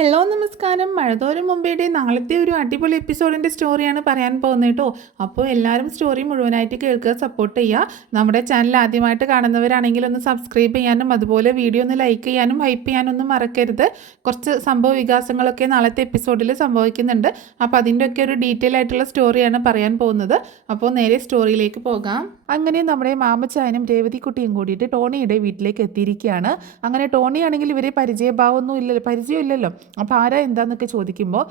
Hello നമസ്കാരം. മഴതോരും മുമ്പേയുടെ നാളത്തെ ഒരു അടിപൊളി എപ്പിസോഡിൻ്റെ സ്റ്റോറിയാണ് പറയാൻ പോകുന്നത് കേട്ടോ. അപ്പോൾ എല്ലാവരും സ്റ്റോറി മുഴുവനായിട്ട് കേൾക്കുക, സപ്പോർട്ട് ചെയ്യുക. നമ്മുടെ ചാനൽ ആദ്യമായിട്ട് കാണുന്നവരാണെങ്കിൽ ഒന്ന് സബ്സ്ക്രൈബ് ചെയ്യാനും അതുപോലെ വീഡിയോ ഒന്ന് ലൈക്ക് ചെയ്യാനും ഹൈപ്പ് ചെയ്യാനും ഒന്നും മറക്കരുത്. കുറച്ച് സംഭവ വികാസങ്ങളൊക്കെ നാളത്തെ എപ്പിസോഡിൽ സംഭവിക്കുന്നുണ്ട്. അപ്പോൾ അതിൻ്റെയൊക്കെ ഒരു ഡീറ്റെയിൽ ആയിട്ടുള്ള സ്റ്റോറിയാണ് പറയാൻ പോകുന്നത്. അപ്പോൾ നേരെ സ്റ്റോറിയിലേക്ക് പോകാം. അങ്ങനെ നമ്മുടെ മാമച്ചായനും രേവതിക്കുട്ടിയും കൂടിയിട്ട് ടോണിയുടെ വീട്ടിലേക്ക് എത്തിയിരിക്കുകയാണ്. അങ്ങനെ ടോണിയാണെങ്കിൽ ഇവരെ പരിചയമില്ലല്ലോ. അപ്പോൾ ആരാ എന്താന്നൊക്കെ ചോദിക്കുമ്പോൾ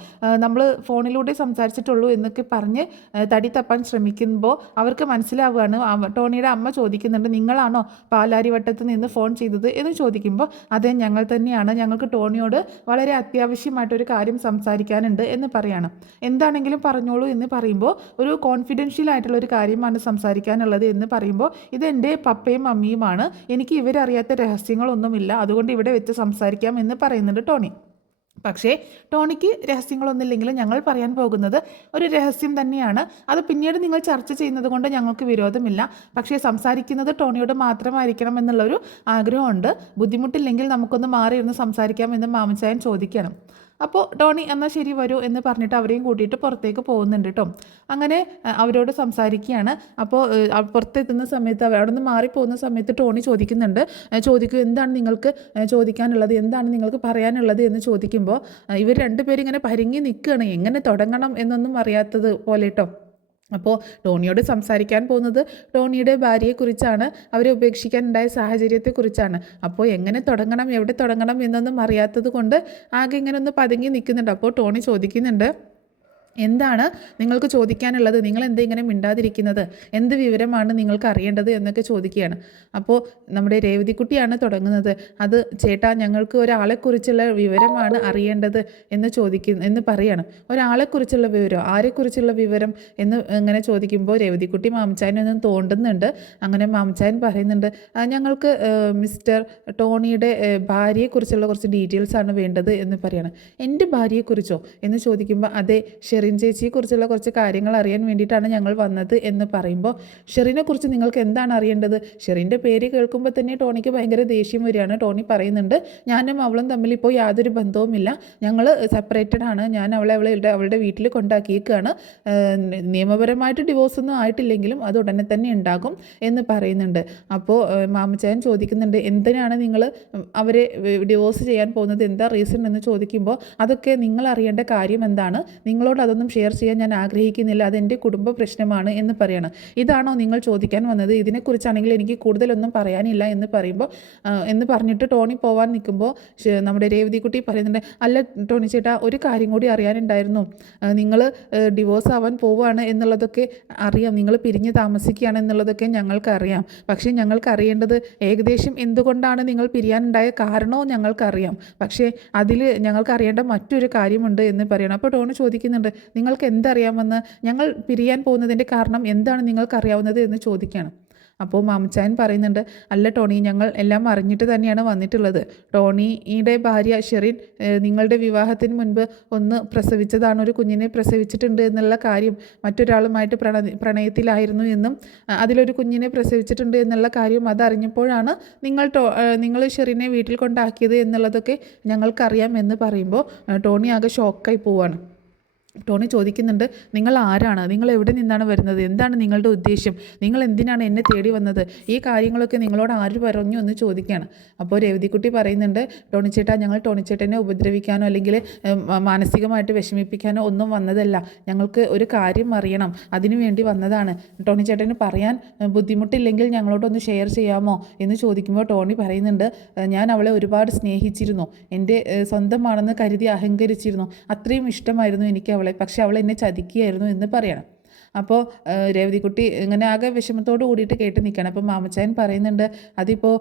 നമ്മൾ ഫോണിലൂടെ സംസാരിച്ചിട്ടുള്ളൂ എന്നൊക്കെ പറഞ്ഞ് തടി തപ്പാൻ ശ്രമിക്കുമ്പോൾ അവർക്ക് മനസ്സിലാവുകയാണ്. ടോണിയുടെ അമ്മ ചോദിക്കുന്നുണ്ട്, നിങ്ങളാണോ പാലാരിവട്ടത്ത് നിന്ന് ഫോൺ ചെയ്തത് എന്ന് ചോദിക്കുമ്പോൾ അതെ, ഞങ്ങൾ തന്നെയാണ്. ഞങ്ങൾക്ക് ടോണിയോട് വളരെ അത്യാവശ്യമായിട്ടൊരു കാര്യം സംസാരിക്കാനുണ്ട് എന്ന് പറയാണ്. എന്താണെങ്കിലും പറഞ്ഞോളൂ എന്ന് പറയുമ്പോൾ ഒരു കോൺഫിഡൻഷ്യൽ ആയിട്ടുള്ള ഒരു കാര്യമാണ് സംസാരിക്കാനുള്ളത് എന്ന് പറയുമ്പോൾ ഇതെൻ്റെ പപ്പയും മമ്മിയുമാണ്, എനിക്ക് ഇവരറിയാത്ത രഹസ്യങ്ങളൊന്നുമില്ല, അതുകൊണ്ട് ഇവിടെ വെച്ച് സംസാരിക്കാം എന്ന് പറയുന്നുണ്ട് ടോണി. പക്ഷേ ടോണിക്ക് രഹസ്യങ്ങളൊന്നുമില്ലെങ്കിലും ഞങ്ങൾ പറയാൻ പോകുന്നത് ഒരു രഹസ്യം തന്നെയാണ്. അത് പിന്നീട് നിങ്ങൾ ചർച്ച ചെയ്യുന്നത് കൊണ്ട് ഞങ്ങൾക്ക് വിരോധമില്ല. പക്ഷേ സംസാരിക്കുന്നത് ടോണിയോട് മാത്രമായിരിക്കണം എന്നുള്ളൊരു ആഗ്രഹമുണ്ട്. ബുദ്ധിമുട്ടില്ലെങ്കിൽ നമുക്കൊന്ന് മാറിയിരുന്ന് സംസാരിക്കാം എന്ന് മാമച്ചായൻ ചോദിക്കണം. അപ്പോൾ ടോണി എന്നാൽ ശരി വരൂ എന്ന് പറഞ്ഞിട്ട് അവരെയും കൂട്ടിയിട്ട് പുറത്തേക്ക് പോകുന്നുണ്ട് കേട്ടോ. അങ്ങനെ അവരോട് സംസാരിക്കുകയാണ്. അപ്പോൾ പുറത്തെത്തുന്ന സമയത്ത് അവിടെ നിന്ന് മാറിപ്പോകുന്ന സമയത്ത് ടോണി ചോദിക്കും എന്താണ് നിങ്ങൾക്ക് ചോദിക്കാനുള്ളത്, എന്താണ് നിങ്ങൾക്ക് പറയാനുള്ളത് എന്ന് ചോദിക്കുമ്പോൾ ഇവർ രണ്ടുപേരും ഇങ്ങനെ പരിങ്ങി നിൽക്കുകയാണ്, എങ്ങനെ തുടങ്ങണം എന്നൊന്നും അറിയാത്തത് പോലെ കേട്ടോ. അപ്പോൾ ടോണിയോട് സംസാരിക്കാൻ പോകുന്നത് ടോണിയുടെ ഭാര്യയെക്കുറിച്ചാണ്, അവരെ ഉപേക്ഷിക്കാനുണ്ടായ സാഹചര്യത്തെക്കുറിച്ചാണ്. അപ്പോൾ എങ്ങനെ തുടങ്ങണം, എവിടെ തുടങ്ങണം എന്നൊന്നും അറിയാത്തത് കൊണ്ട് ആകെ ഇങ്ങനെ ഒന്ന് പതുങ്ങി നിൽക്കുന്നുണ്ട്. അപ്പോൾ ടോണി ചോദിക്കുന്നുണ്ട്, എന്താണ് നിങ്ങൾക്ക് ചോദിക്കാനുള്ളത്, നിങ്ങൾ എന്താ ഇങ്ങനെ മിണ്ടാതിരിക്കുന്നത്, എന്ത് വിവരമാണ് നിങ്ങൾക്ക് അറിയേണ്ടത് എന്നൊക്കെ ചോദിക്കുകയാണ്. അപ്പോൾ നമ്മുടെ രേവതിക്കുട്ടിയാണ് തുടങ്ങുന്നത്. അത് ചേട്ടാ, ഞങ്ങൾക്ക് ഒരാളെക്കുറിച്ചുള്ള വിവരമാണ് അറിയേണ്ടത് എന്ന് പറയാണ്. ഒരാളെക്കുറിച്ചുള്ള വിവരം, ആരെക്കുറിച്ചുള്ള വിവരം എന്ന് ഇങ്ങനെ ചോദിക്കുമ്പോൾ രേവതിക്കുട്ടി മാമച്ചായനൊന്നും തോണ്ടുന്നുണ്ട്. അങ്ങനെ മാമച്ചായൻ പറയുന്നുണ്ട്, ഞങ്ങൾക്ക് മിസ്റ്റർ ടോണിയുടെ ഭാര്യയെക്കുറിച്ചുള്ള കുറച്ച് ഡീറ്റെയിൽസാണ് വേണ്ടത് എന്ന് പറയാണ്. എൻ്റെ ഭാര്യയെക്കുറിച്ചോ എന്ന് ചോദിക്കുമ്പോൾ അതെ, ഷെറിൻ ചേച്ചിയെക്കുറിച്ചുള്ള കുറച്ച് കാര്യങ്ങൾ അറിയാൻ വേണ്ടിയിട്ടാണ് ഞങ്ങൾ വന്നത് എന്ന് പറയുമ്പോൾ ഷെറിനെക്കുറിച്ച് നിങ്ങൾക്ക് എന്താണ് അറിയേണ്ടത്? ഷെറിൻ്റെ പേര് കേൾക്കുമ്പോൾ തന്നെ ടോണിക്ക് ഭയങ്കര ദേഷ്യം വരികയാണ്. ടോണി പറയുന്നുണ്ട്, ഞാനും അവളും തമ്മിൽ ഇപ്പോൾ യാതൊരു ബന്ധവുമില്ല, ഞങ്ങൾ സെപ്പറേറ്റഡ് ആണ്, ഞാൻ അവളുടെ വീട്ടിൽ കൊണ്ടാക്കിയേക്കാണ്, നിയമപരമായിട്ട് ഡിവോഴ്സൊന്നും ആയിട്ടില്ലെങ്കിലും അത് ഉടനെ തന്നെ ഉണ്ടാകും എന്ന് പറയുന്നുണ്ട്. അപ്പോൾ മാമച്ചായൻ ചോദിക്കുന്നുണ്ട്, എന്തിനാണ് നിങ്ങൾ അവരെ ഡിവോഴ്സ് ചെയ്യാൻ പോകുന്നത്, എന്താ റീസൺ എന്ന് ചോദിക്കുമ്പോൾ അതൊക്കെ നിങ്ങൾ അറിയേണ്ട കാര്യം എന്താണ്, നിങ്ങളോട് അതൊന്നും ഷെയർ ചെയ്യാൻ ഞാൻ ആഗ്രഹിക്കുന്നില്ല, അതെൻ്റെ കുടുംബ പ്രശ്നമാണ് എന്ന് പറയണം. ഇതാണോ നിങ്ങൾ ചോദിക്കാൻ വന്നത്? ഇതിനെക്കുറിച്ചാണെങ്കിൽ എനിക്ക് കൂടുതലൊന്നും പറയാനില്ല എന്ന് പറഞ്ഞിട്ട് ടോണി പോവാൻ നിൽക്കുമ്പോൾ നമ്മുടെ രേവതിക്കുട്ടി പറയുന്നുണ്ട്, അല്ല ടോണി ചേട്ടാ, ഒരു കാര്യം കൂടി അറിയാനുണ്ടായിരുന്നു. നിങ്ങൾ ഡിവോഴ്സ് ആവാൻ പോവുകയാണ് എന്നുള്ളതൊക്കെ അറിയാം, നിങ്ങൾ പിരിഞ്ഞ് താമസിക്കുകയാണ് എന്നുള്ളതൊക്കെ ഞങ്ങൾക്കറിയാം. പക്ഷേ ഞങ്ങൾക്ക് അറിയേണ്ടത് ഏകദേശം എന്തുകൊണ്ടാണ് നിങ്ങൾ പിരിയാനുണ്ടായ കാരണവും ഞങ്ങൾക്കറിയാം. പക്ഷേ അതിൽ ഞങ്ങൾക്ക് അറിയേണ്ട മറ്റൊരു കാര്യമുണ്ട് എന്ന് പറയണം. അപ്പോൾ ടോണി ചോദിക്കുന്നുണ്ട്, നിങ്ങൾക്ക് എന്തറിയാമെന്ന്, ഞങ്ങൾ പിരിയാൻ പോകുന്നതിൻ്റെ കാരണം എന്താണ് നിങ്ങൾക്കറിയാവുന്നത് എന്ന് ചോദിക്കുകയാണ്. അപ്പോൾ മാമച്ചായൻ പറയുന്നുണ്ട്, അല്ല ടോണി, ഞങ്ങൾ എല്ലാം അറിഞ്ഞിട്ട് തന്നെയാണ് വന്നിട്ടുള്ളത്. ടോണിയുടെ ഭാര്യ ഷെറിൻ നിങ്ങളുടെ വിവാഹത്തിന് മുൻപ് പ്രസവിച്ചതാണ്, ഒരു കുഞ്ഞിനെ പ്രസവിച്ചിട്ടുണ്ട് എന്നുള്ള കാര്യം, മറ്റൊരാളുമായിട്ട് പ്രണയത്തിലായിരുന്നു എന്നും അതിലൊരു കുഞ്ഞിനെ പ്രസവിച്ചിട്ടുണ്ട് എന്നുള്ള കാര്യം അതറിഞ്ഞപ്പോഴാണ് നിങ്ങൾ ഷെറിനെ വീട്ടിൽ കൊണ്ടാക്കിയത് എന്നുള്ളതൊക്കെ ഞങ്ങൾക്കറിയാം എന്ന് പറയുമ്പോൾ ടോണി ആകെ ഷോക്കായി പോവാണ്. ടോണി ചോദിക്കുന്നുണ്ട്, നിങ്ങൾ ആരാണ്, നിങ്ങൾ എവിടെ നിന്നാണ് വരുന്നത്, എന്താണ് നിങ്ങളുടെ ഉദ്ദേശം, നിങ്ങൾ എന്തിനാണ് എന്നെ തേടി വന്നത്, ഈ കാര്യങ്ങളൊക്കെ നിങ്ങളോട് ആര് പറഞ്ഞു എന്ന് ചോദിക്കുകയാണ്. അപ്പോൾ രേവതിക്കുട്ടി പറയുന്നുണ്ട്, ടോണി ചേട്ടാ, ഞങ്ങൾ ടോണി ചേട്ടനെ ഉപദ്രവിക്കാനോ അല്ലെങ്കിൽ മാനസികമായിട്ട് വിഷമിപ്പിക്കാനോ ഒന്നും വന്നതല്ല, ഞങ്ങൾക്ക് ഒരു കാര്യം അറിയണം, അതിനു വേണ്ടി വന്നതാണ്. ടോണി ചേട്ടന് പറയാൻ ബുദ്ധിമുട്ടില്ലെങ്കിൽ ഞങ്ങളോടൊന്ന് ഷെയർ ചെയ്യാമോ എന്ന് ചോദിക്കുമ്പോൾ ടോണി പറയുന്നുണ്ട്, ഞാൻ അവളെ ഒരുപാട് സ്നേഹിച്ചിരുന്നു, എൻ്റെ സ്വന്തമാണെന്ന് കരുതി അഹങ്കരിച്ചിരുന്നു, അത്രയും ഇഷ്ടമായിരുന്നു എനിക്ക് അവളെ, പക്ഷെ അവൾ എന്നെ ചതിക്കുകയായിരുന്നു എന്ന് പറയണം. അപ്പോൾ രേവതിക്കുട്ടി ഇങ്ങനെ ആകെ വിഷമത്തോട് കൂടിയിട്ട് കേട്ട് നിൽക്കണം. അപ്പോൾ മാമച്ചായൻ പറയുന്നുണ്ട്, അതിപ്പോൾ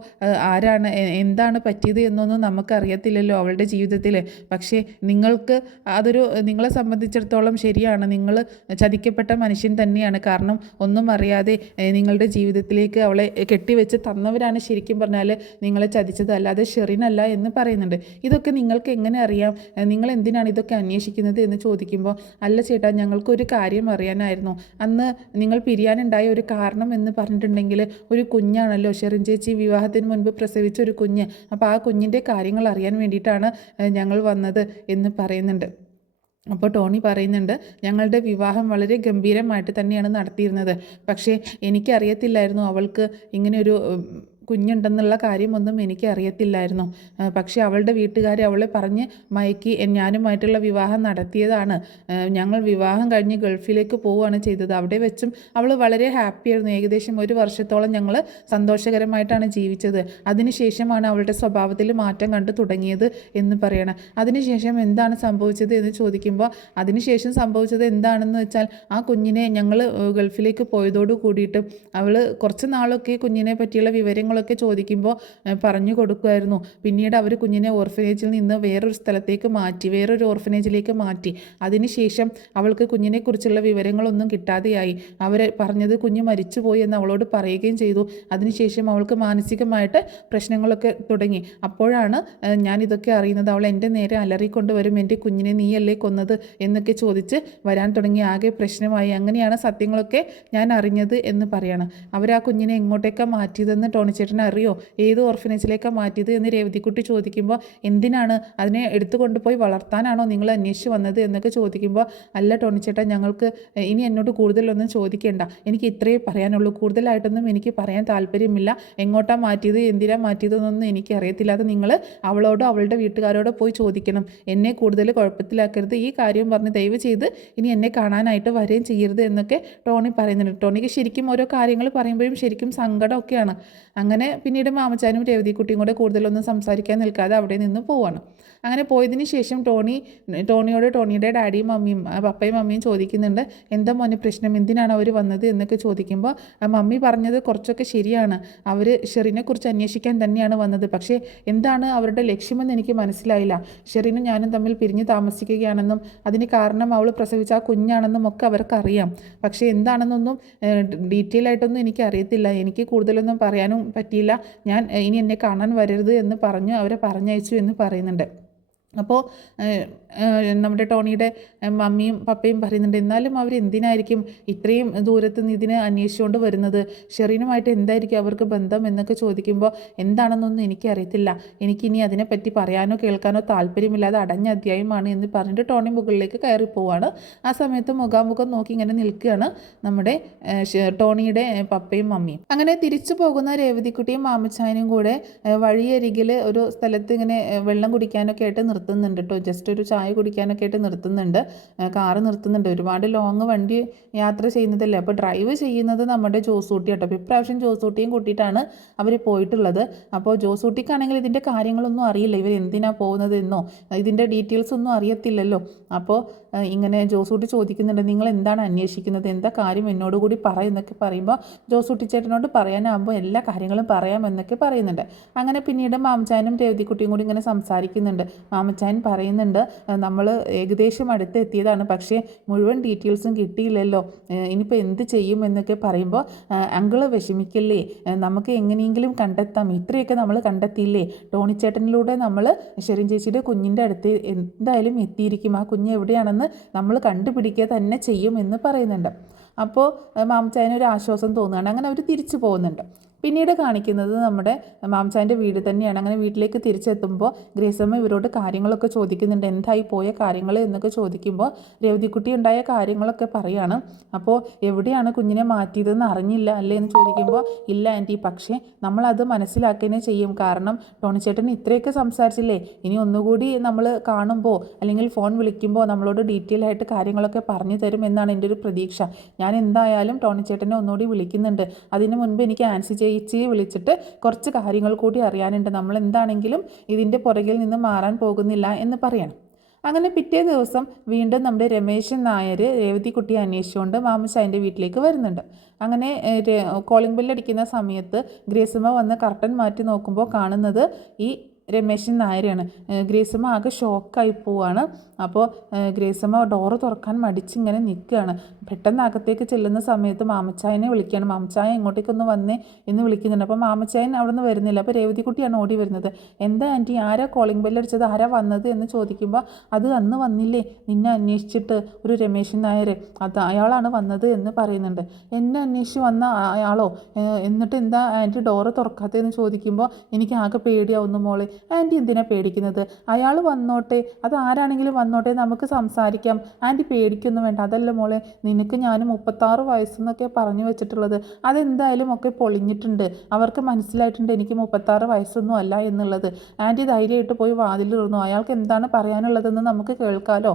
ആരാണ്, എന്താണ് പറ്റിയത് എന്നൊന്നും നമുക്കറിയത്തില്ലല്ലോ അവളുടെ ജീവിതത്തിൽ, പക്ഷേ നിങ്ങളെ സംബന്ധിച്ചിടത്തോളം ശരിയാണ്, നിങ്ങൾ ചതിക്കപ്പെട്ട മനുഷ്യൻ തന്നെയാണ്. കാരണം ഒന്നും അറിയാതെ നിങ്ങളുടെ ജീവിതത്തിലേക്ക് അവളെ കെട്ടിവെച്ച് തന്നവരാണ് ശരിക്കും പറഞ്ഞാൽ നിങ്ങളെ ചതിച്ചത്, അല്ലാതെ ഷെറിനല്ല എന്ന് പറയുന്നുണ്ട്. ഇതൊക്കെ നിങ്ങൾക്ക് എങ്ങനെ അറിയാം, നിങ്ങൾ എന്തിനാണ് ഇതൊക്കെ അന്വേഷിക്കുന്നത് എന്ന് ചോദിക്കുമ്പോൾ അല്ല ചേട്ടാ, ഞങ്ങൾക്കൊരു കാര്യം അറിയാനായിരുന്നു, അന്ന് നിങ്ങൾ പിരിയാനുണ്ടായ ഒരു കാരണം എന്ന് പറഞ്ഞിട്ടുണ്ടെങ്കിൽ ഒരു കുഞ്ഞാണല്ലോ, ഷെറിൻ ചേച്ചി വിവാഹത്തിന് മുൻപ് പ്രസവിച്ച ഒരു കുഞ്ഞ്. അപ്പോൾ ആ കുഞ്ഞിൻ്റെ കാര്യങ്ങൾ അറിയാൻ വേണ്ടിയിട്ടാണ് ഞങ്ങൾ വന്നത് എന്ന് പറയുന്നുണ്ട്. അപ്പോൾ ടോണി പറയുന്നുണ്ട്, ഞങ്ങളുടെ വിവാഹം വളരെ ഗംഭീരമായിട്ട് തന്നെയാണ് നടത്തിയിരുന്നത്. പക്ഷേ എനിക്കറിയത്തില്ലായിരുന്നു അവൾക്ക് ഇങ്ങനെയൊരു കുഞ്ഞുണ്ടെന്നുള്ള കാര്യമൊന്നും എനിക്ക് അറിയത്തില്ലായിരുന്നു. പക്ഷേ അവളുടെ വീട്ടുകാർ അവളെ പറഞ്ഞ് മയക്കി ഞാനുമായിട്ടുള്ള വിവാഹം നടത്തിയതാണ്. ഞങ്ങൾ വിവാഹം കഴിഞ്ഞ് ഗൾഫിലേക്ക് പോവുകയാണ് ചെയ്തത്. അവിടെ വെച്ചും അവൾ വളരെ ഹാപ്പിയായിരുന്നു. ഏകദേശം 1 വർഷത്തോളം ഞങ്ങൾ സന്തോഷകരമായിട്ടാണ് ജീവിച്ചത്. അതിനുശേഷമാണ് അവളുടെ സ്വഭാവത്തിൽ മാറ്റം കണ്ടു തുടങ്ങിയത് എന്ന് പറയണം. അതിനുശേഷം എന്താണ് സംഭവിച്ചത് എന്ന് ചോദിക്കുമ്പോൾ അതിനുശേഷം സംഭവിച്ചത് എന്താണെന്ന് വെച്ചാൽ ആ കുഞ്ഞിനെ ഞങ്ങൾ ഗൾഫിലേക്ക് പോയതോടു കൂടിയിട്ട് അവൾ കുറച്ച് നാളൊക്കെ കുഞ്ഞിനെ പറ്റിയുള്ള വിവരങ്ങളൊക്കെ ചോദിക്കുമ്പോൾ പറഞ്ഞു കൊടുക്കുമായിരുന്നു. പിന്നീട് അവർ കുഞ്ഞിനെ ഓർഫനേജിൽ നിന്ന് വേറൊരു സ്ഥലത്തേക്ക് മാറ്റി, വേറൊരു ഓർഫനേജിലേക്ക് മാറ്റി. അതിനുശേഷം അവൾക്ക് കുഞ്ഞിനെക്കുറിച്ചുള്ള വിവരങ്ങളൊന്നും കിട്ടാതെയായി. അവർ പറഞ്ഞത് കുഞ്ഞ് മരിച്ചുപോയി എന്ന് അവളോട് പറയുകയും ചെയ്തു. അതിനുശേഷം അവൾക്ക് മാനസികമായിട്ട് പ്രശ്നങ്ങളൊക്കെ തുടങ്ങി. അപ്പോഴാണ് ഞാനിതൊക്കെ അറിയുന്നത്. അവൾ എൻ്റെ നേരെ അലറിക്കൊണ്ട് വരും, എൻ്റെ കുഞ്ഞിനെ നീയല്ലേ കൊന്നത് എന്നൊക്കെ ചോദിച്ച് വരാൻ തുടങ്ങി. ആകെ പ്രശ്നമായി. അങ്ങനെയാണ് സത്യങ്ങളൊക്കെ ഞാൻ അറിഞ്ഞത് എന്ന് പറയാണ്. അവർ ആ കുഞ്ഞിനെ എങ്ങോട്ടേക്കാണ് മാറ്റിയതെന്ന് ടോണിച്ചേട്ടൻ അറിയോ? ഏത് ഓർഫനേജിലേക്കാണ് മാറ്റിയത് എന്ന് രേവതിക്കുട്ടി ചോദിക്കുമ്പോൾ എന്തിനാണ്, അതിനെ എടുത്തു കൊണ്ടുപോയി വളർത്താനാണോ നിങ്ങൾ അന്വേഷിച്ച് വന്നത് എന്നൊക്കെ ചോദിക്കുമ്പോൾ അല്ല ടോണിച്ചേട്ടൻ, ഞങ്ങൾക്ക് ഇനി എന്നോട് കൂടുതലൊന്നും ചോദിക്കേണ്ട, എനിക്ക് ഇത്രയേ പറയാനുള്ളൂ, കൂടുതലായിട്ടൊന്നും എനിക്ക് പറയാൻ താല്പര്യമില്ല. എങ്ങോട്ടാണ് മാറ്റിയത്, എന്തിനാണ് മാറ്റിയതെന്നൊന്നും എനിക്കറിയത്തില്ല. അത് നിങ്ങൾ അവളോടോ അവളുടെ വീട്ടുകാരോടോ പോയി ചോദിക്കണം. എന്നെ കൂടുതൽ കുഴപ്പത്തിലാക്കരുത്. ഈ കാര്യം പറഞ്ഞ് ദയവ് ചെയ്ത് ഇനി എന്നെ കാണാനായിട്ട് വരികയും ചെയ്യരുത് എന്നൊക്കെ ടോണി പറയുന്നുണ്ട്. ടോണിക്ക് ശരിക്കും ഓരോ കാര്യങ്ങൾ പറയുമ്പോഴും ശരിക്കും സങ്കടമൊക്കെയാണ്. അങ്ങനെ പിന്നീട് മാമച്ചാനും രേവതിക്കുട്ടിയും കൂടെ കൂടുതലൊന്നും സംസാരിക്കാൻ നിൽക്കാതെ അവിടെ നിന്ന് പോവാണ്. അങ്ങനെ പോയതിന് ശേഷം ടോണിയോട് ടോണിയുടെ ഡാഡിയും മമ്മിയും പപ്പയും മമ്മിയും ചോദിക്കുന്നുണ്ട്, എന്താ മോനെ പ്രശ്നം, എന്തിനാണ് അവർ വന്നത് എന്നൊക്കെ ചോദിക്കുമ്പോൾ മമ്മി പറഞ്ഞത് കുറച്ചൊക്കെ ശരിയാണ്. അവർ ഷെറിനെക്കുറിച്ച് അന്വേഷിക്കാൻ തന്നെയാണ് വന്നത്. പക്ഷേ എന്താണ് അവരുടെ ലക്ഷ്യമെന്ന് എനിക്ക് മനസ്സിലായില്ല. ഷെറിനും ഞാനും തമ്മിൽ പിരിഞ്ഞ് താമസിക്കുകയാണെന്നും അതിന് കാരണം അവൾ പ്രസവിച്ച ആ കുഞ്ഞാണെന്നും ഒക്കെ അവർക്കറിയാം. പക്ഷേ എന്താണെന്നൊന്നും ഡീറ്റെയിൽ ആയിട്ടൊന്നും എനിക്കറിയത്തില്ല. എനിക്ക് കൂടുതലൊന്നും പറയാനും പറ്റിയില്ല. ഞാൻ ഇനി എന്നെ കാണാൻ വരരുത് എന്ന് പറഞ്ഞു അവരെ പറഞ്ഞയച്ചു എന്ന് പറയുന്നുണ്ട്. അപ്പോൾ നമ്മുടെ ടോണിയുടെ മമ്മിയും പപ്പയും പറയുന്നുണ്ട്, എന്നാലും അവർ എന്തിനായിരിക്കും ഇത്രയും ദൂരത്ത് നിന്ന് ഇതിനെ അന്വേഷിച്ചുകൊണ്ട് വരുന്നത്, ഷെറിനുമായിട്ട് എന്തായിരിക്കും അവർക്ക് ബന്ധം എന്നൊക്കെ ചോദിക്കുമ്പോൾ എന്താണെന്നൊന്നും എനിക്കറിയത്തില്ല, എനിക്കിനി അതിനെപ്പറ്റി പറയാനോ കേൾക്കാനോ താല്പര്യമില്ല, അത് അടഞ്ഞ അധ്യായമാണ് എന്ന് പറഞ്ഞിട്ട് ടോണി മുകളിലേക്ക് കയറി പോവാണ്. ആ സമയത്ത് മുഖാമുഖം നോക്കി ഇങ്ങനെ നിൽക്കുകയാണ് നമ്മുടെ ടോണിയുടെ പപ്പയും മമ്മിയും. അങ്ങനെ തിരിച്ചു പോകുന്ന രേവതിക്കുട്ടിയും മാമച്ചായനും കൂടെ വഴിയരികിൽ ഒരു സ്ഥലത്ത് ഇങ്ങനെ വെള്ളം കുടിക്കാനൊക്കെ ആയിട്ട് നിർത്തുന്നുണ്ട് കേട്ടോ. ജസ്റ്റ് ഒരു ചായ കുടിക്കാനൊക്കെ ആയിട്ട് നിർത്തുന്നുണ്ട്, കാറ് നിർത്തുന്നുണ്ട്. ഒരുപാട് ലോങ് വണ്ടി യാത്ര ചെയ്യുന്നതല്ലേ, അപ്പോൾ ഡ്രൈവ് ചെയ്യുന്നത് നമ്മുടെ ജോസൂട്ടി കേട്ടോ. അപ്പോൾ ഇപ്രാവശ്യം ജോസൂട്ടിയും കൂട്ടിയിട്ടാണ് അവർ പോയിട്ടുള്ളത്. അപ്പോൾ ജോസൂട്ടിക്കാണെങ്കിൽ ഇതിൻ്റെ കാര്യങ്ങളൊന്നും അറിയില്ല, ഇവർ എന്തിനാണ് പോകുന്നത് എന്നോ ഇതിൻ്റെ ഡീറ്റെയിൽസ് ഒന്നും അറിയത്തില്ലല്ലോ. അപ്പോൾ ഇങ്ങനെ ജോസൂട്ടി ചോദിക്കുന്നുണ്ട്, നിങ്ങൾ എന്താണ് അന്വേഷിക്കുന്നത്, എന്താ കാര്യം എന്നോട് കൂടി എന്നൊക്കെ പറയുമ്പോൾ ജോസൂട്ടി ചേട്ടനോട് പറയാനാകുമ്പോൾ എല്ലാ കാര്യങ്ങളും പറയാമെന്നൊക്കെ പറയുന്നുണ്ട്. അങ്ങനെ പിന്നീട് മാമച്ചാനും രേവതിക്കുട്ടിയും കൂടി ഇങ്ങനെ സംസാരിക്കുന്നുണ്ട്. മാമച്ചാൻ പറയുന്നുണ്ട്, നമ്മൾ ഏകദേശം അടുത്ത് എത്തിയതാണ്, പക്ഷേ മുഴുവൻ ഡീറ്റെയിൽസും കിട്ടിയില്ലല്ലോ, ഇനിയിപ്പോൾ എന്ത് ചെയ്യും എന്നൊക്കെ പറയുമ്പോൾ അങ്കിള് വിഷമിക്കല്ലേ, നമുക്ക് എങ്ങനെയെങ്കിലും കണ്ടെത്താം, ഇത്രയൊക്കെ നമ്മൾ കണ്ടെത്തിയില്ലേ, ടോണിച്ചേട്ടനിലൂടെ നമ്മൾ ഷെറിൻ ചേച്ചിയുടെ കുഞ്ഞിൻ്റെ അടുത്ത് എന്തായാലും എത്തിയിരിക്കും, ആ കുഞ്ഞ് എവിടെയാണെന്ന് നമ്മൾ കണ്ടുപിടിക്കുക തന്നെ ചെയ്യും എന്ന് പറയുന്നുണ്ട്. അപ്പോൾ മാമച്ചായന് ഒരു ആശ്വാസം തോന്നുകയാണ്. അങ്ങനെ അവർ തിരിച്ചു പോകുന്നുണ്ട്. പിന്നീട് കാണിക്കുന്നത് നമ്മുടെ മാമച്ചാൻ്റെ വീട് തന്നെയാണ്. അങ്ങനെ വീട്ടിലേക്ക് തിരിച്ചെത്തുമ്പോൾ ഗ്രേസമ്മ ഇവരോട് കാര്യങ്ങളൊക്കെ ചോദിക്കുന്നുണ്ട്, എന്തായി പോയ കാര്യങ്ങൾ എന്നൊക്കെ ചോദിക്കുമ്പോൾ രേവതിക്കുട്ടി ഉണ്ടായ കാര്യങ്ങളൊക്കെ പറയാണ്. അപ്പോൾ എവിടെയാണ് കുഞ്ഞിനെ മാറ്റിയതെന്ന് അറിഞ്ഞില്ല അല്ലേ എന്ന് ചോദിക്കുമ്പോൾ ഇല്ല ആൻറ്റി, പക്ഷേ നമ്മളത് മനസ്സിലാക്കുകയും ചെയ്യും, കാരണം ടോണിച്ചേട്ടൻ ഇത്രയൊക്കെ സംസാരിച്ചില്ലേ, ഇനി ഒന്നുകൂടി നമ്മൾ കാണുമ്പോൾ അല്ലെങ്കിൽ ഫോൺ വിളിക്കുമ്പോൾ നമ്മളോട് ഡീറ്റെയിൽ ആയിട്ട് കാര്യങ്ങളൊക്കെ പറഞ്ഞു തരും എന്നാണ് എൻ്റെ ഒരു പ്രതീക്ഷ. ഞാൻ എന്തായാലും ടോണിച്ചേട്ടനെ ഒന്നുകൂടി വിളിക്കുന്നുണ്ട്. അതിന് മുൻപ് എനിക്ക് ആൻസി ചേച്ചിയെ വിളിച്ചിട്ട് കുറച്ച് കാര്യങ്ങൾ കൂടി അറിയാനുണ്ട്, നമ്മൾ എന്താണെങ്കിലും ഇതിൻ്റെ പുറകിൽ നിന്ന് മാറാൻ പോകുന്നില്ല എന്ന് പറയണം. അങ്ങനെ പിറ്റേ ദിവസം വീണ്ടും നമ്മുടെ രമേശൻ നായർ രേവതിക്കുട്ടിയെ അന്വേഷിച്ചുകൊണ്ട് മാമച്ചായൻ്റെ വീട്ടിലേക്ക് വരുന്നുണ്ട്. അങ്ങനെ കോളിംഗ് ബെല്ലടിക്കുന്ന സമയത്ത് ഗ്രേസമ്മ വന്ന് കർട്ടൻ മാറ്റി നോക്കുമ്പോൾ കാണുന്നത് ഈ രമേശൻ നായരാണ്. ഗ്രേസമ്മ ആകെ ഷോക്കായി പോവാണ്. അപ്പോൾ ഗ്രേസമ്മ ഡോറ് തുറക്കാൻ മടിച്ചിങ്ങനെ നിൽക്കുകയാണ്. പെട്ടെന്ന് അകത്തേക്ക് ചെല്ലുന്ന സമയത്ത് മാമച്ചായനെ വിളിക്കുകയാണ്. മാമച്ചായ ഇങ്ങോട്ടേക്കൊന്ന് വന്നേ എന്ന് വിളിക്കുന്നുണ്ട്. അപ്പോൾ മാമച്ചായൻ അവിടെ നിന്ന് വരുന്നില്ല. അപ്പോൾ രേവതിക്കുട്ടിയാണ് ഓടി വരുന്നത്. എന്താ ആൻറ്റി, ആരാ കോളിംഗ് ബെല്ലടിച്ചത്, ആരാ വന്നത് എന്ന് ചോദിക്കുമ്പോൾ അത് അന്ന് വന്നില്ലേ നിന്നെ അന്വേഷിച്ചിട്ട് ഒരു രമേശൻ നായർ, അത് അയാളാണ് വന്നത് എന്ന് പറയുന്നുണ്ട്. എന്നെ അന്വേഷിച്ച് വന്ന അയാളോ, എന്നിട്ട് എന്താ ആൻറ്റി ഡോറ് തുറക്കാത്തതെന്ന് ചോദിക്കുമ്പോൾ എനിക്ക് ആകെ പേടിയാവുന്നു മോളെ. ആൻറ്റി എന്തിനാണ് പേടിക്കുന്നത്? അയാൾ വന്നോട്ടെ, അത് ആരാണെങ്കിലും വന്നോട്ടെ, നമുക്ക് സംസാരിക്കാം. ആൻറ്റി പേടിക്കൊന്നും വേണ്ട. അതല്ല മോളെ, നിനക്ക് ഞാൻ 36 വയസ്സെന്നൊക്കെ പറഞ്ഞു വെച്ചിട്ടുള്ളത് അതെന്തായാലും ഒക്കെ പൊളിഞ്ഞിട്ടുണ്ട്. അവർക്ക് മനസ്സിലായിട്ടുണ്ട് എനിക്ക് 36 വയസ്സൊന്നും അല്ല എന്നുള്ളത്. ആൻറ്റി ധൈര്യമായിട്ട് പോയി വാതിലിരുന്നു. അയാൾക്ക് എന്താണ് പറയാനുള്ളതെന്ന് നമുക്ക് കേൾക്കാമല്ലോ.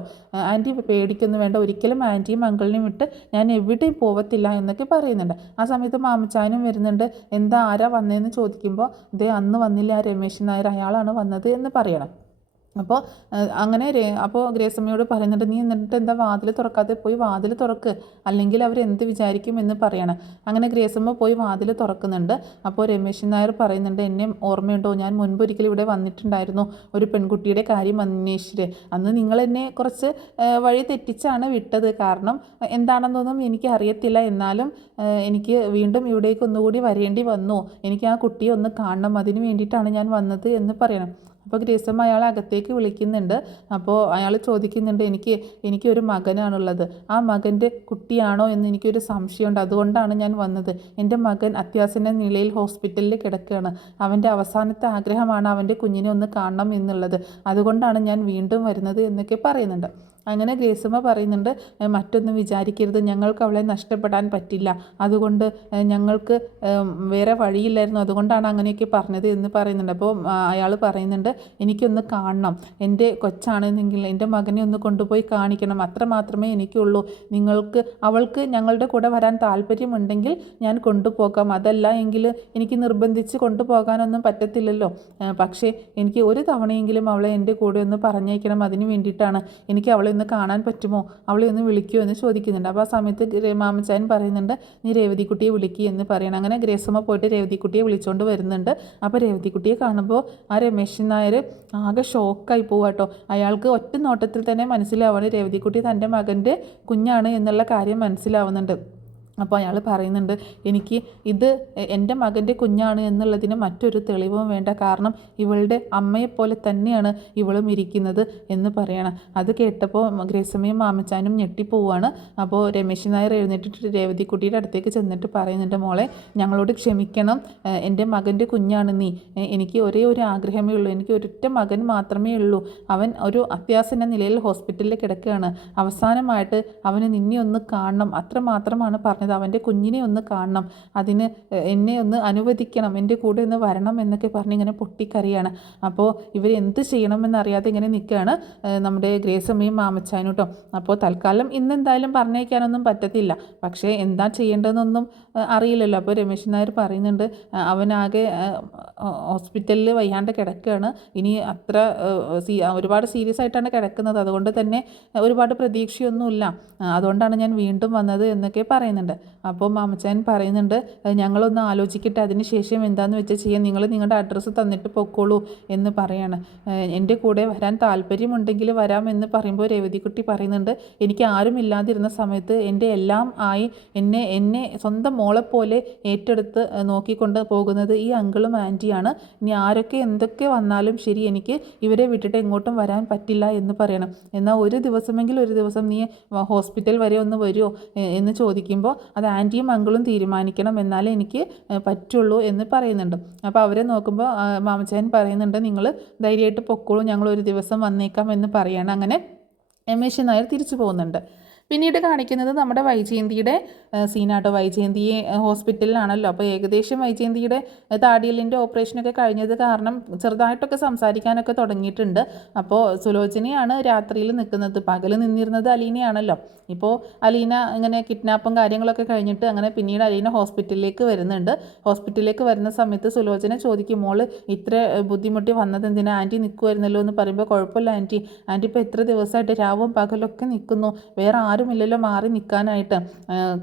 ആൻറ്റി പേടിക്കൊന്നും വേണ്ട, ഒരിക്കലും ആൻറ്റിയും അങ്കിളിനെയും വിട്ട് ഞാൻ എവിടെയും പോവത്തില്ല എന്നൊക്കെ പറയുന്നുണ്ട്. ആ സമയത്ത് മാമച്ചായനും വരുന്നുണ്ട്. എന്താ, ആരാ വന്നതെന്ന് ചോദിക്കുമ്പോൾ ഇതേ അന്ന് വന്നില്ല ആ രമേശൻ നായർ, അയാളാണ് വന്നത് എന്ന് പറയണം. അപ്പോൾ അങ്ങനെ അപ്പോൾ ഗ്രേസമ്മയോട് പറയുന്നുണ്ട്, നീ എന്നിട്ട് എന്താ വാതിൽ തുറക്കാതെ, പോയി വാതിൽ തുറക്ക്, അല്ലെങ്കിൽ അവരെന്ത് വിചാരിക്കും എന്ന് പറയണം. അങ്ങനെ ഗ്രേസമ്മ പോയി വാതിൽ തുറക്കുന്നുണ്ട്. അപ്പോൾ രമേശൻ നായർ പറയുന്നുണ്ട്, എന്നെ ഓർമ്മയുണ്ടോ, ഞാൻ മുൻപൊരിക്കലും ഇവിടെ വന്നിട്ടുണ്ടായിരുന്നു ഒരു പെൺകുട്ടിയുടെ കാര്യം അന്വേഷിച്ചിട്ട്. അന്ന് നിങ്ങൾ എന്നെ കുറച്ച് വഴി തെറ്റിച്ചാണ് വിട്ടത്. കാരണം എന്താണെന്നൊന്നും എനിക്ക് അറിയത്തില്ല. എന്നാലും എനിക്ക് വീണ്ടും ഇവിടേക്ക് ഒന്നുകൂടി വരേണ്ടി വന്നു. എനിക്ക് ആ കുട്ടിയെ ഒന്ന് കാണണം, അതിന് വേണ്ടിയിട്ടാണ് ഞാൻ വന്നത് എന്ന് പറയണം. അപ്പോൾ ഗ്രേസമ്മ അയാളെ അകത്തേക്ക് വിളിക്കുന്നുണ്ട്. അപ്പോൾ അയാൾ ചോദിക്കുന്നുണ്ട്, എനിക്കൊരു മകനാണുള്ളത്, ആ മകൻ്റെ കുട്ടിയാണോ എന്ന് എനിക്കൊരു സംശയമുണ്ട്, അതുകൊണ്ടാണ് ഞാൻ വന്നത്. എൻ്റെ മകൻ അത്യാസന്ന നിലയിൽ ഹോസ്പിറ്റലിൽ കിടക്കുകയാണ്. അവൻ്റെ അവസാനത്തെ ആഗ്രഹമാണ് അവൻ്റെ കുഞ്ഞിനെ ഒന്ന് കാണണം എന്നുള്ളത്. അതുകൊണ്ടാണ് ഞാൻ വീണ്ടും വരുന്നത് എന്നൊക്കെ പറയുന്നുണ്ട്. അങ്ങനെ ഗ്രേസമ്മ പറയുന്നുണ്ട്, മറ്റൊന്നും വിചാരിക്കരുത്, ഞങ്ങൾക്ക് അവളെ നഷ്ടപ്പെടാൻ പറ്റില്ല, അതുകൊണ്ട് ഞങ്ങൾക്ക് വേറെ വഴിയില്ലായിരുന്നു, അതുകൊണ്ടാണ് അങ്ങനെയൊക്കെ പറഞ്ഞത് എന്ന് പറയുന്നുണ്ട്. അപ്പോൾ അയാൾ പറയുന്നുണ്ട്, എനിക്കൊന്ന് കാണണം, എൻ്റെ കൊച്ചാണെന്നെങ്കിൽ എൻ്റെ മകനെ ഒന്ന് കൊണ്ടുപോയി കാണിക്കണം, അത്ര മാത്രമേ എനിക്കുള്ളൂ. അവൾക്ക് ഞങ്ങളുടെ കൂടെ വരാൻ താല്പര്യമുണ്ടെങ്കിൽ ഞാൻ കൊണ്ടുപോകാം, അതല്ല എങ്കിൽ എനിക്ക് നിർബന്ധിച്ച് കൊണ്ടുപോകാനൊന്നും പറ്റത്തില്ലല്ലോ. പക്ഷേ എനിക്ക് ഒരു തവണയെങ്കിലും അവളെ എൻ്റെ കൂടെ ഒന്ന് പറഞ്ഞേക്കണം, അതിന് വേണ്ടിയിട്ടാണ്. എനിക്ക് അവളെ ഒന്ന് കാണാൻ പറ്റുമോ, അവളെ ഒന്ന് വിളിക്കുമോ എന്ന് ചോദിക്കുന്നുണ്ട്. അപ്പോൾ ആ സമയത്ത് മാമച്ചായൻ പറയുന്നുണ്ട്, നീ രേവതിക്കുട്ടിയെ വിളിക്കുക എന്ന് പറയണം. അങ്ങനെ ഗ്രേസമ്മ പോയിട്ട് രേവതിക്കുട്ടിയെ വിളിച്ചുകൊണ്ട് വരുന്നുണ്ട്. അപ്പോൾ രേവതിക്കുട്ടിയെ കാണുമ്പോൾ ആ രമേശൻ നായർ ആകെ ഷോക്കായി പോവാട്ടോ. അയാൾക്ക് ഒറ്റ നോട്ടത്തിൽ തന്നെ മനസ്സിലാവുകയാണ് രേവതിക്കുട്ടി തൻ്റെ മകൻ്റെ കുഞ്ഞാണ് എന്നുള്ള കാര്യം മനസ്സിലാവുന്നുണ്ട്. അപ്പോൾ അയാൾ പറയുന്നുണ്ട്, എനിക്ക് ഇത് എൻ്റെ മകൻ്റെ കുഞ്ഞാണ് എന്നുള്ളതിന് മറ്റൊരു തെളിവും വേണ്ട, കാരണം ഇവളുടെ അമ്മയെപ്പോലെ തന്നെയാണ് ഇവളും ഇരിക്കുന്നത് എന്ന് പറയണം. അത് കേട്ടപ്പോൾ ഗ്രേസമ്മയും മാമച്ചാനും ഞെട്ടിപ്പോവാണ്. അപ്പോൾ രമേശൻ നായർ എഴുന്നേറ്റിട്ട് രേവതിക്കുട്ടിയുടെ അടുത്തേക്ക് ചെന്നിട്ട് പറയുന്നുണ്ട്, മോളെ ഞങ്ങളോട് ക്ഷമിക്കണം, എൻ്റെ മകൻ്റെ കുഞ്ഞാണ് നീ. എനിക്ക് ഒരേ ഒരു ആഗ്രഹമേ ഉള്ളൂ, എനിക്ക് ഒരൊറ്റ മകൻ മാത്രമേ ഉള്ളൂ. അവൻ ഒരു അത്യാസന്ന നിലയിൽ ഹോസ്പിറ്റലിൽ കിടക്കുകയാണ്. അവസാനമായിട്ട് അവന് നിന്നെ ഒന്ന് കാണണം, അത്ര മാത്രമാണ് പറഞ്ഞത്. അവൻ്റെ കുഞ്ഞിനെ ഒന്ന് കാണണം, അതിന് എന്നെ ഒന്ന് അനുവദിക്കണം, എൻ്റെ കൂടെ ഒന്ന് വരണം എന്നൊക്കെ പറഞ്ഞ് ഇങ്ങനെ പൊട്ടിക്കറിയാണ്. അപ്പോൾ ഇവർ എന്ത് ചെയ്യണമെന്നറിയാതെ ഇങ്ങനെ നിൽക്കുകയാണ് നമ്മുടെ ഗ്രേസമ്മയും മാമച്ചാനും കേട്ടോ. അപ്പോൾ തൽക്കാലം ഇന്നെന്തായാലും പറഞ്ഞേക്കാനൊന്നും പറ്റത്തില്ല, പക്ഷേ എന്താ ചെയ്യേണ്ടതെന്നൊന്നും അറിയില്ലല്ലോ. അപ്പോൾ രമേശൻ നായർ പറയുന്നുണ്ട്, അവനാകെ ഹോസ്പിറ്റലിൽ വയ്യാണ്ട് കിടക്കുകയാണ്, ഇനി അത്ര ഒരുപാട് സീരിയസ് ആയിട്ടാണ് കിടക്കുന്നത്, അതുകൊണ്ട് തന്നെ ഒരുപാട് പ്രതീക്ഷയൊന്നുമില്ല, അതുകൊണ്ടാണ് ഞാൻ വീണ്ടും വന്നത് എന്നൊക്കെ പറയുന്നുണ്ട്. അപ്പോൾ മാമച്ചാൻ പറയുന്നുണ്ട്, ഞങ്ങളൊന്ന് ആലോചിക്കട്ടെ, അതിന് ശേഷം എന്താണെന്ന് വെച്ചാൽ ചെയ്യാം, നിങ്ങൾ നിങ്ങളുടെ അഡ്രസ്സ് തന്നിട്ട് പൊക്കോളൂ എന്ന് പറയാണ്. എൻ്റെ കൂടെ വരാൻ താല്പര്യമുണ്ടെങ്കിൽ വരാം എന്ന് പറയുമ്പോൾ രേവതിക്കുട്ടി പറയുന്നുണ്ട്, എനിക്ക് ആരും ഇല്ലാതിരുന്ന സമയത്ത് എൻ്റെ എല്ലാം ആയി എന്നെ സ്വന്തം മോളെപ്പോലെ ഏറ്റെടുത്ത് നോക്കിക്കൊണ്ട് പോകുന്നത് ഈ അങ്കിളും ആൻറ്റിയാണ്. ഇനി ആരൊക്കെ എന്തൊക്കെ വന്നാലും ശരി, എനിക്ക് ഇവരെ വിട്ടിട്ട് എങ്ങോട്ടും വരാൻ പറ്റില്ല എന്ന് പറയണം. എന്നാൽ ഒരു ദിവസം നീ ഹോസ്പിറ്റൽ വരെ ഒന്ന് വരുമോ എന്ന് ചോദിക്കുമ്പോൾ അത് ആൻറ്റിയും അങ്കിളും തീരുമാനിക്കണം, എന്നാലേ എനിക്ക് പറ്റുള്ളൂ എന്ന് പറയുന്നുണ്ട്. അപ്പോൾ അവരെ നോക്കുമ്പോൾ മാമച്ചാൻ പറയുന്നുണ്ട്, നിങ്ങൾ ധൈര്യമായിട്ട് പൊക്കോളൂ, ഞങ്ങൾ ഒരു ദിവസം വന്നേക്കാം എന്ന് പറയണം. അങ്ങനെ രമേശൻ നായർ തിരിച്ചു പോകുന്നുണ്ട്. പിന്നീട് കാണിക്കുന്നത് നമ്മുടെ വൈജയന്തിയുടെ സീനാട്ടോ. വൈജയന്തിയെ ഹോസ്പിറ്റലിലാണല്ലോ. അപ്പോൾ ഏകദേശം വൈജയന്തിയുടെ താടിയലിൻ്റെ ഓപ്പറേഷനൊക്കെ കഴിഞ്ഞത് കാരണം ചെറുതായിട്ടൊക്കെ സംസാരിക്കാനൊക്കെ തുടങ്ങിയിട്ടുണ്ട്. അപ്പോൾ സുലോചനയാണ് രാത്രിയിൽ നിൽക്കുന്നത്, പകൽ നിന്നിരുന്നത് അലീനയാണല്ലോ. ഇപ്പോൾ അലീന ഇങ്ങനെ കിഡ്നാപ്പും കാര്യങ്ങളൊക്കെ കഴിഞ്ഞിട്ട് അങ്ങനെ പിന്നീട് അലീന ഹോസ്പിറ്റലിലേക്ക് വരുന്നുണ്ട്. ഹോസ്പിറ്റലിലേക്ക് വരുന്ന സമയത്ത് സുലോചന ചോദിക്കും, മോള് ഇത്ര ബുദ്ധിമുട്ടി വന്നത് എന്തിനാ, ആൻറ്റി നിൽക്കുമായിരുന്നല്ലോ എന്ന് പറയുമ്പോൾ, കുഴപ്പമില്ല ആൻറ്റി ഇപ്പോൾ എത്ര ദിവസമായിട്ട് രാവും പകലൊക്കെ നിൽക്കുന്നു, വേറെ ആരുമില്ലല്ലോ മാറി നിൽക്കാനായിട്ട്,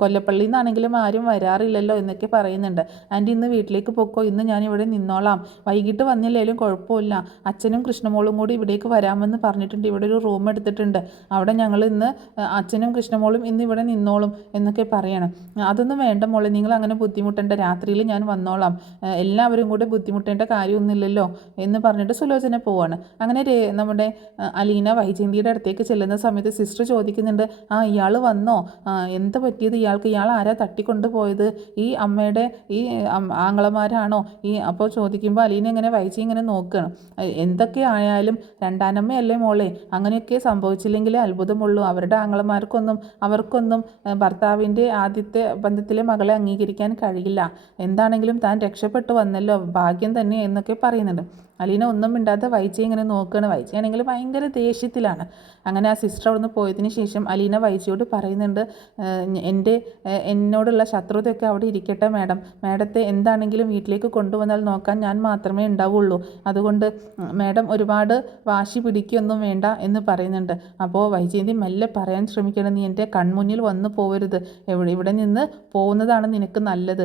കൊല്ലപ്പള്ളിയിൽ നിന്നാണെങ്കിലും ആരും വരാറില്ലല്ലോ എന്നൊക്കെ പറയുന്നുണ്ട്. ആൻറ്റി ഇന്ന് വീട്ടിലേക്ക് പൊക്കോ, ഇന്ന് ഞാൻ ഇവിടെ നിന്നോളാം, വൈകിട്ട് വന്നില്ലേലും കുഴപ്പമില്ല, അച്ഛനും കൃഷ്ണമോളും കൂടി ഇവിടേക്ക് വരാമെന്ന് പറഞ്ഞിട്ടുണ്ട്, ഇവിടെ ഒരു റൂം എടുത്തിട്ടുണ്ട്, അവിടെ ഞങ്ങൾ ഇന്ന് അച്ഛനും കൃഷ്ണമോളും ഇന്ന് ഇവിടെ നിന്നോളും എന്നൊക്കെ പറയണം. അതൊന്നും വേണ്ട മോളെ, നിങ്ങൾ അങ്ങനെ ബുദ്ധിമുട്ടേണ്ട, രാത്രിയിൽ ഞാൻ വന്നോളാം, എല്ലാവരും കൂടെ ബുദ്ധിമുട്ടേണ്ട കാര്യമൊന്നുമില്ലല്ലോ എന്ന് പറഞ്ഞിട്ട് സുലോചന പോവാണ്. അങ്ങനെ നമ്മുടെ അലീന വൈജയന്തിയുടെ അടുത്തേക്ക് ചെല്ലുന്ന സമയത്ത് സിസ്റ്റർ ചോദിക്കുന്നുണ്ട്, ഇയാൾ വന്നോ, എന്താ പറ്റിയത് ഇയാൾക്ക്, ഇയാൾ ആരാ തട്ടിക്കൊണ്ട് പോയത്, ഈ അമ്മയുടെ ഈ ആങ്ങളമാരാണോ അപ്പോൾ ചോദിക്കുമ്പോൾ അലീന ഇങ്ങനെ വൈജി ഇങ്ങനെ നോക്കുകയാണ്. എന്തൊക്കെ ആയാലും രണ്ടാനമ്മയല്ലേ മോളെ, അങ്ങനെയൊക്കെ സംഭവിച്ചില്ലെങ്കിലേ അത്ഭുതമുള്ളൂ, അവരുടെ അവർക്കൊന്നും ഭർത്താവിൻ്റെ ആദ്യത്തെ ബന്ധത്തിലെ മകളെ അംഗീകരിക്കാൻ കഴിയില്ല, എന്താണെങ്കിലും താൻ രക്ഷപ്പെട്ടു വന്നല്ലോ, ഭാഗ്യം തന്നെ എന്നൊക്കെ പറയുന്നുണ്ട്. അലീന ഒന്നും മിണ്ടാതെ വൈജയെ ഇങ്ങനെ നോക്കുകയാണ്. വൈജയാണെങ്കിൽ ഭയങ്കര ദേഷ്യത്തിലാണ്. അങ്ങനെ ആ സിസ്റ്റർ അവിടെ നിന്ന് പോയതിന് ശേഷം അലീന വൈജയോട് പറയുന്നുണ്ട്, എന്നോടുള്ള ശത്രുതയൊക്കെ അവിടെ ഇരിക്കട്ടെ മാഡം, മാഡത്തെ എന്താണെങ്കിലും വീട്ടിലേക്ക് കൊണ്ടുവന്നാൽ നോക്കാൻ ഞാൻ മാത്രമേ ഉണ്ടാവുള്ളൂ, അതുകൊണ്ട് മാഡം ഒരുപാട് വാശി പിടിക്കുകയൊന്നും വേണ്ട എന്ന് പറയുന്നുണ്ട്. അപ്പോൾ വൈജയന്തി മെല്ലെ പറയാൻ ശ്രമിക്കണം, നീ എൻ്റെ കൺമുന്നിൽ വന്നു പോകരുത്, ഇവിടെ നിന്ന് പോകുന്നതാണ് നിനക്ക് നല്ലത്,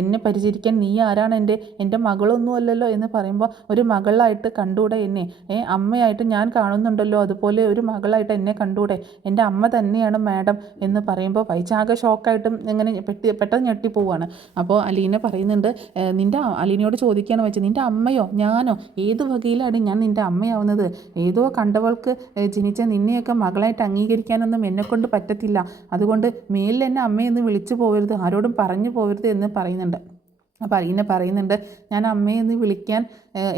എന്നെ പരിചരിക്കാൻ നീ ആരാണ്, എൻ്റെ മകളൊന്നുമല്ലല്ലോ എന്ന് പറയുമ്പോൾ ഒരു മകളായിട്ട് കണ്ടൂടെ എന്നെ, അമ്മയായിട്ട് ഞാൻ കാണുന്നുണ്ടല്ലോ, അതുപോലെ ഒരു മകളായിട്ട് എന്നെ കണ്ടൂടെ, എൻ്റെ അമ്മ തന്നെയാണ് മാഡം എന്ന് പറയുമ്പോൾ വൈജാകെ ഷോക്കായിട്ടും ഇങ്ങനെ പെട്ടെന്ന് ഞെട്ടിപ്പോവാണ്. അപ്പോൾ അലീന പറയുന്നുണ്ട്, അലീനയോട് ചോദിക്കുകയാണ് വെച്ചാൽ, നിൻ്റെ അമ്മയോ ഞാനോ, ഏത് വകയിലാണ് ഞാൻ നിൻ്റെ അമ്മയാവുന്നത്, ഏതോ കണ്ടവൾക്ക് ജനിച്ച നിന്നെയൊക്കെ മകളായിട്ട് അംഗീകരിക്കാനൊന്നും എന്നെക്കൊണ്ട് പറ്റത്തില്ല, അതുകൊണ്ട് മേലിൽ എന്നെ അമ്മയെന്ന് വിളിച്ചു പോകരുത്, ആരോടും പറഞ്ഞു പോകരുത് എന്ന് പറയുന്നുണ്ട്. അപ്പോൾ അലീന പറയുന്നുണ്ട്, ഞാൻ അമ്മയെന്ന് വിളിക്കാൻ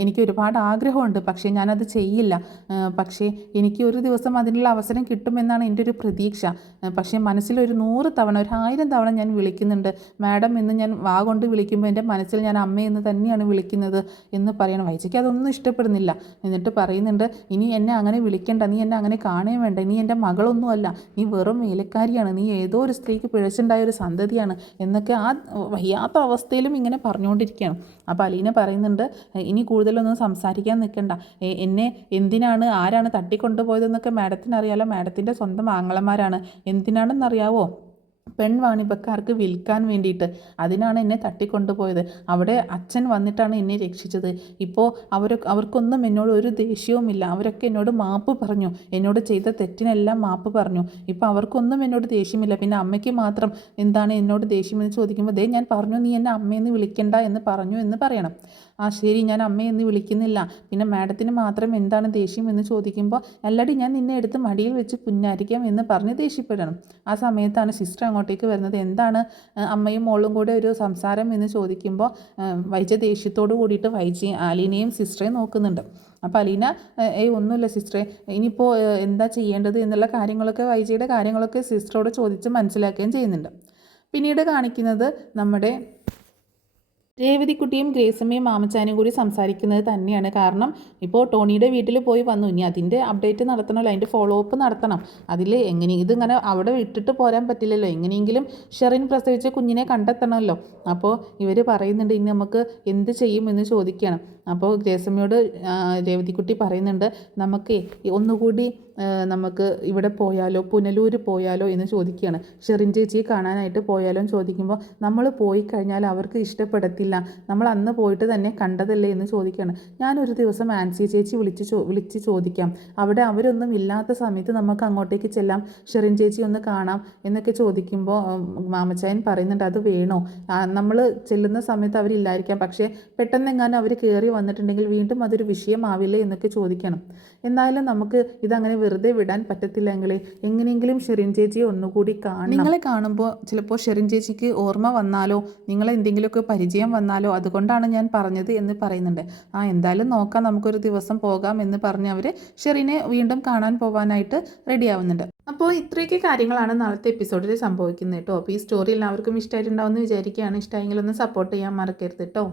എനിക്ക് ഒരുപാട് ആഗ്രഹമുണ്ട്, പക്ഷേ ഞാനത് ചെയ്യില്ല, പക്ഷേ എനിക്ക് ഒരു ദിവസം അതിനുള്ള അവസരം കിട്ടുമെന്നാണ് എൻ്റെ ഒരു പ്രതീക്ഷ, പക്ഷേ മനസ്സിലൊരു 100 തവണ 1000 തവണ ഞാൻ വിളിക്കുന്നുണ്ട് മാഡം എന്ന്, ഞാൻ വാ കൊണ്ട് വിളിക്കുമ്പോൾ എൻ്റെ മനസ്സിൽ ഞാൻ അമ്മയെന്ന് തന്നെയാണ് വിളിക്കുന്നത് എന്ന് പറയണം. വൈജയ്ക്ക് അതൊന്നും ഇഷ്ടപ്പെടുന്നില്ല. എന്നിട്ട് പറയുന്നുണ്ട്, ഇനി എന്നെ അങ്ങനെ വിളിക്കണ്ട, നീ എന്നെ അങ്ങനെ കാണുകയും വേണ്ട, നീ എൻ്റെ മകളൊന്നുമല്ല, നീ വെറും വേലക്കാരിയാണ്, നീ ഏതോ ഒരു സ്ത്രീക്ക് പിഴച്ചുണ്ടായ ഒരു സന്തതിയാണ് എന്നൊക്കെ ആ വയ്യാത്ത അവസ്ഥയിലും ഇങ്ങനെ പറഞ്ഞുകൊണ്ടിരിക്കുകയാണ്. അപ്പോൾ അലീന പറയുന്നുണ്ട്, ഇനി കൂടുതലൊന്നും സംസാരിക്കാൻ നിൽക്കണ്ട, എന്നെ ആരാണ് തട്ടിക്കൊണ്ടുപോയതെന്നൊക്കെ മാഡത്തിന് അറിയാലോ, മാഡത്തിൻ്റെ സ്വന്തം ആങ്ങളമാരാണ്, എന്തിനാണെന്നറിയാവോ, പെൺവാണിഭക്കാർക്ക് വിൽക്കാൻ വേണ്ടിയിട്ട്, അതിനാണ് എന്നെ തട്ടിക്കൊണ്ടുപോയത്, അവിടെ അച്ഛൻ വന്നിട്ടാണ് എന്നെ രക്ഷിച്ചത്, ഇപ്പോൾ അവർക്കൊന്നും എന്നോട് ഒരു ദേഷ്യവുമില്ല, അവരൊക്കെ എന്നോട് മാപ്പ് പറഞ്ഞു, എന്നോട് ചെയ്ത തെറ്റിനെല്ലാം മാപ്പ് പറഞ്ഞു, ഇപ്പോൾ അവർക്കൊന്നും എന്നോട് ദേഷ്യമില്ല, പിന്നെ അമ്മയ്ക്ക് മാത്രം എന്താണ് എന്നോട് ദേഷ്യമെന്ന് ചോദിക്കുമ്പോൾ ഞാൻ പറഞ്ഞു നീ എന്നെ അമ്മയെന്ന് വിളിക്കണ്ട എന്ന് പറഞ്ഞു എന്ന് പറയണം. ശരി, ഞാൻ അമ്മയെന്ന് വിളിക്കുന്നില്ല, പിന്നെ മാഡത്തിന് മാത്രം എന്താണ് ദേഷ്യം എന്ന് ചോദിക്കുമ്പോൾ അല്ലടി ഞാൻ നിന്നെ എടുത്ത് മടിയിൽ വെച്ച് പുന്നാരിക്കാം എന്ന് പറഞ്ഞ് ദേഷ്യപ്പെടണം. ആ സമയത്താണ് സിസ്റ്റർ അങ്ങോട്ടേക്ക് വരുന്നത്. എന്താണ് അമ്മയും മോളും കൂടെ ഒരു സംസാരം എന്ന് ചോദിക്കുമ്പോൾ വൈജ ദേഷ്യത്തോട് കൂടിയിട്ട് അലീനയും സിസ്റ്ററെയും നോക്കുന്നുണ്ട്. അപ്പോൾ അലീന ഒന്നുമില്ല സിസ്റ്ററെ, ഇനിയിപ്പോൾ എന്താ ചെയ്യേണ്ടത് എന്നുള്ള കാര്യങ്ങളൊക്കെ വൈജയുടെ കാര്യങ്ങളൊക്കെ സിസ്റ്ററോട് ചോദിച്ച് മനസ്സിലാക്കുകയും ചെയ്യുന്നുണ്ട്. പിന്നീട് കാണിക്കുന്നത് നമ്മുടെ രേവതിക്കുട്ടിയും ഗ്രേസമ്മയും മാമച്ചാനും കൂടി സംസാരിക്കുന്നത് തന്നെയാണ്. കാരണം ഇപ്പോൾ ടോണിയുടെ വീട്ടിൽ പോയി വന്നു, ഇനി അതിൻ്റെ അപ്ഡേറ്റ് നടത്തണമല്ലോ, അതിൻ്റെ ഫോളോ അപ്പ് നടത്തണം. അതിൽ ഇതിങ്ങനെ അവിടെ വിട്ടിട്ട് പോരാൻ പറ്റില്ലല്ലോ, എങ്ങനെയെങ്കിലും ഷെറിൻ പ്രസവിച്ച കുഞ്ഞിനെ കണ്ടെത്തണമല്ലോ. അപ്പോൾ ഇവർ പറയുന്നുണ്ട് ഇനി നമുക്ക് എന്ത് ചെയ്യും എന്ന് ചോദിക്കുകയാണ്. അപ്പോൾ ഗ്രേസമ്മയോട് രേവതിക്കുട്ടി പറയുന്നുണ്ട്, നമുക്ക് ഒന്നുകൂടി നമുക്ക് ഇവിടെ പോയാലോ, പുനലൂർ പോയാലോ എന്ന് ചോദിക്കുകയാണ്. ഷെറിൻ ചേച്ചിയെ കാണാനായിട്ട് പോയാലോ എന്ന് ചോദിക്കുമ്പോൾ നമ്മൾ പോയി കഴിഞ്ഞാൽ അവർക്ക് ഇഷ്ടപ്പെടത്തില്ല, നമ്മൾ അന്ന് പോയിട്ട് തന്നെ കണ്ടതല്ലേ എന്ന് ചോദിക്കുകയാണ്. ഞാനൊരു ദിവസം ആൻസി ചേച്ചി വിളിച്ച് ചോദിക്കാം, അവിടെ അവരൊന്നും ഇല്ലാത്ത സമയത്ത് നമുക്ക് അങ്ങോട്ടേക്ക് ചെല്ലാം, ഷെറിൻ ചേച്ചി ഒന്ന് കാണാം എന്നൊക്കെ ചോദിക്കുമ്പോൾ മാമച്ചായൻ പറയുന്നുണ്ട്, അത് വേണോ, നമ്മൾ ചെല്ലുന്ന സമയത്ത് അവരില്ലായിരിക്കാം, പക്ഷേ പെട്ടെന്നെങ്ങാനും അവർ കയറി വന്നിട്ടുണ്ടെങ്കിൽ വീണ്ടും അതൊരു വിഷയമാവില്ലേ എന്നൊക്കെ ചോദിക്കണം. എന്തായാലും നമുക്ക് ഇതങ്ങനെ വെറുതെ വിടാൻ പറ്റത്തില്ലെങ്കിൽ എങ്ങനെയെങ്കിലും ഷെറിൻ ചേച്ചിയെ ഒന്നുകൂടി കാണണം. നിങ്ങളെ കാണുമ്പോൾ ചിലപ്പോൾ ഷെറിൻ ചേച്ചിക്ക് ഓർമ്മ വന്നാലോ, നിങ്ങളെ എന്തെങ്കിലുമൊക്കെ പരിചയം വന്നാലോ, അതുകൊണ്ടാണ് ഞാൻ പറഞ്ഞത് എന്ന് പറയുന്നുണ്ട്. എന്തായാലും നോക്കാം, നമുക്കൊരു ദിവസം പോകാം എന്ന് പറഞ്ഞ് അവർ ഷെറിനെ വീണ്ടും കാണാൻ പോകാനായിട്ട് റെഡിയാവുന്നുണ്ട്. അപ്പോൾ ഇത്രയൊക്കെ കാര്യങ്ങളാണ് നാളത്തെ എപ്പിസോഡിൽ സംഭവിക്കുന്നത് കേട്ടോ. അപ്പോൾ ഈ സ്റ്റോറി എല്ലാവർക്കും ഇഷ്ടമായിട്ടുണ്ടാവുമെന്ന് വിചാരിക്കുകയാണ്. ഇഷ്ടമായെങ്കിൽ ഒന്ന് സപ്പോർട്ട് ചെയ്യാൻ മറക്കരുത് കേട്ടോ.